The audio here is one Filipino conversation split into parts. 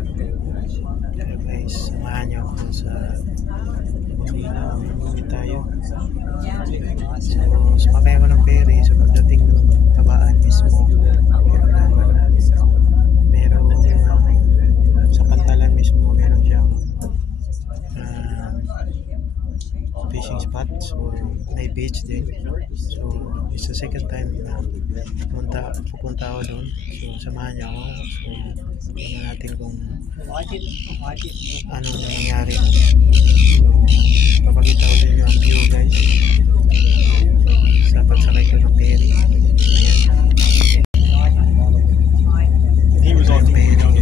Kaya guys, samahan niyo ako sa Manila. Umuwi tayo. So, sumakay ako ng ferry. So, pagdating doon, Tabaan mismo. Meron sa Pantalan mismo, meron siyang fishing spot. So, may beach din. So, it's the second time na pupunta ako doon. So, samahan niyo ako. So, tingnan natin kung anong nangyari. So, papakita ko din yung view guys sa pagsakay ko ng ferry. He was on ferry. So,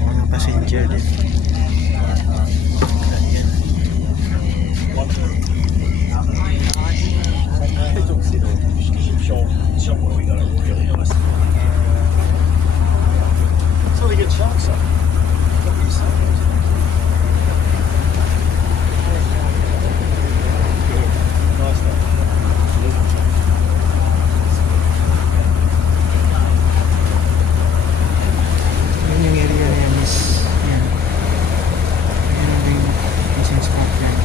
mga passenger din. So we get sharks up. What were you saying? Nice one. Yun yung area na yan is yan. Yan ang ring fishing spot yan.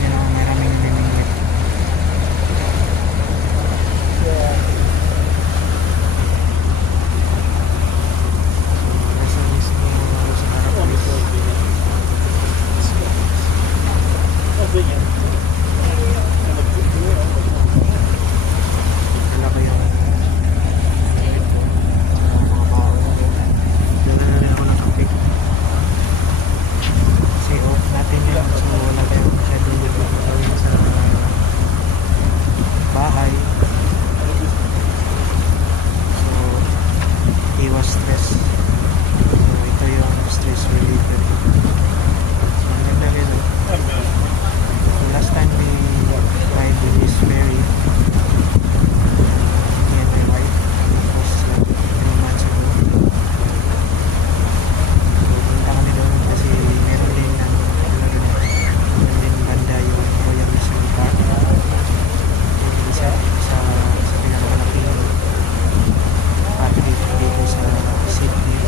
Yan ang maraming namimingwit. Nasa mismo sa harap is wala ko yung mga bao. Dala na rin ako ng kape. Kasi off natin yan. So wala tayong masyadong gawin sa bahay. So iwas stress. So ito yung stress reliever. So ang ganda rin. So last time we ride with this ferry, me and my wife, it was like 3 months ago. So punta kami doon kasi meron din ng meron din banda yung Royal Mission Park. Yung isa sa pinakamalaking park dito sa Sydney.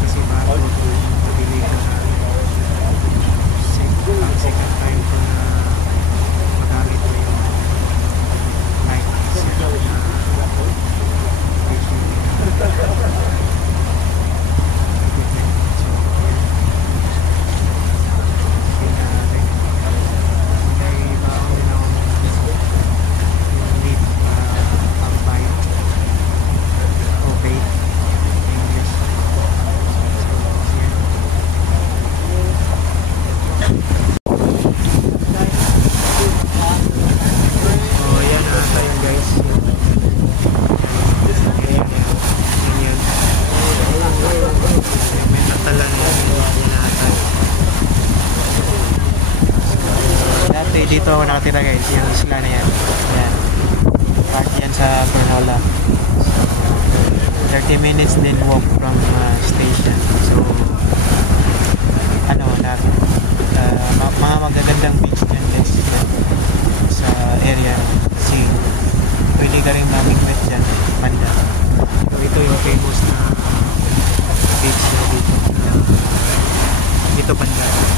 Kasi bago pabili ko na second time ko na magamit ko yung night set na fishing equipment. So, rin. May baon din ako yung lead para pang-bite o bait. Dito ako nakatira guys, yung isla na yan. Yan. Park yan sa Bernola. 30 minutes din walk from station. So, ano, mga magagandang beach yan guys. Sa area. Kasi, pwede ka rin mamingwit dyan. Banda. So, ito yung famous na beach na dito. Ito banda.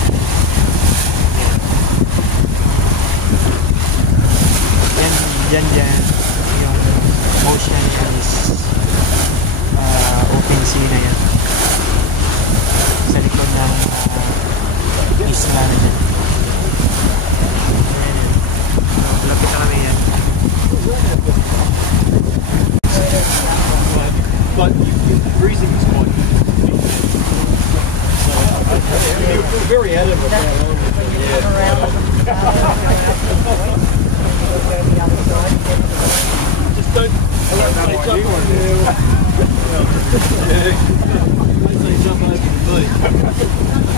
Yan yung ocean is open sea na yan sa likod ng isla na yan. Lapit na kami yan. But the freezing is quite good. So, we're very adamant about just don't jump on. Once they jump over the beach.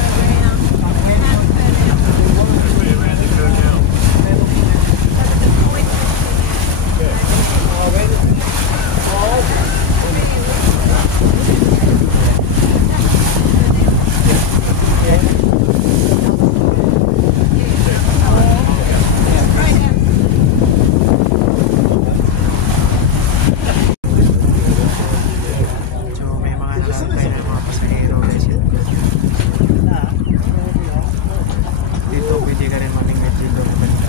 So may mga nakakay na mga pasahero guys. Dito pwede ka rin mamingwit dito na banda.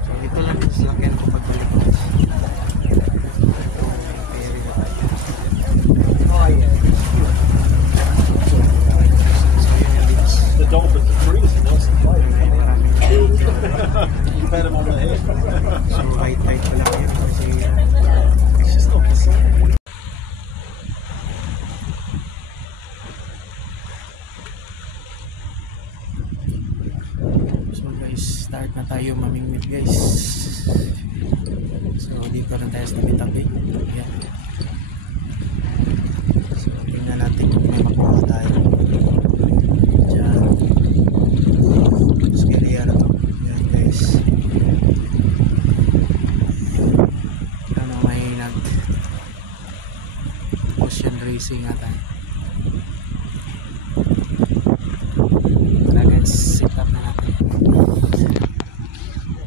So ito lang yung sasakyan ko pagbalik guys. So yun yung beach. The dolphins are trees and lots of play. Maraming You pat them on the head. so right ko lang yun kasi It's just not the same. so guys start na tayo mamingwit guys. So dito na tayo sa tabi-tabi. Yan. So tingnan natin kung may makuha tayo dyan. Scary na to. Yan guys. Ano may nag ocean racing ata. Tara guys, set up na natin.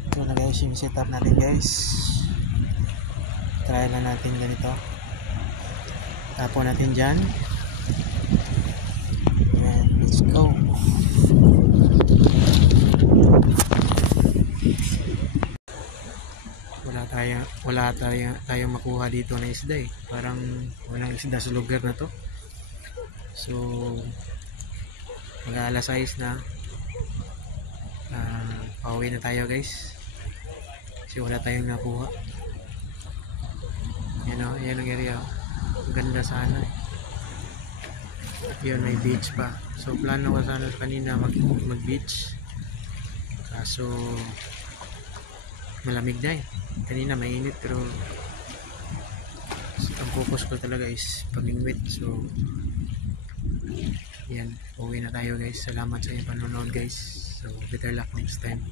Ito na guys yung set up natin guys. Try na natin ganito. Tapon natin dyan. Ayan, let's go. Wala tayong makuha dito na isda eh. Parang walang isda sa lugar na to. So mag alas 6 na. Pauwi na tayo guys. Kasi wala tayong nakuha. Yan o, yan ang area. Ganda sana eh. Yun, may beach pa. So plano ko sana kanina mag beach. Kaso malamig na eh. Kanina mainit pero ang focus ko talaga is pamingwit. So yan, uwi na tayo guys. Salamat sa inyong panonood guys. So better luck next time.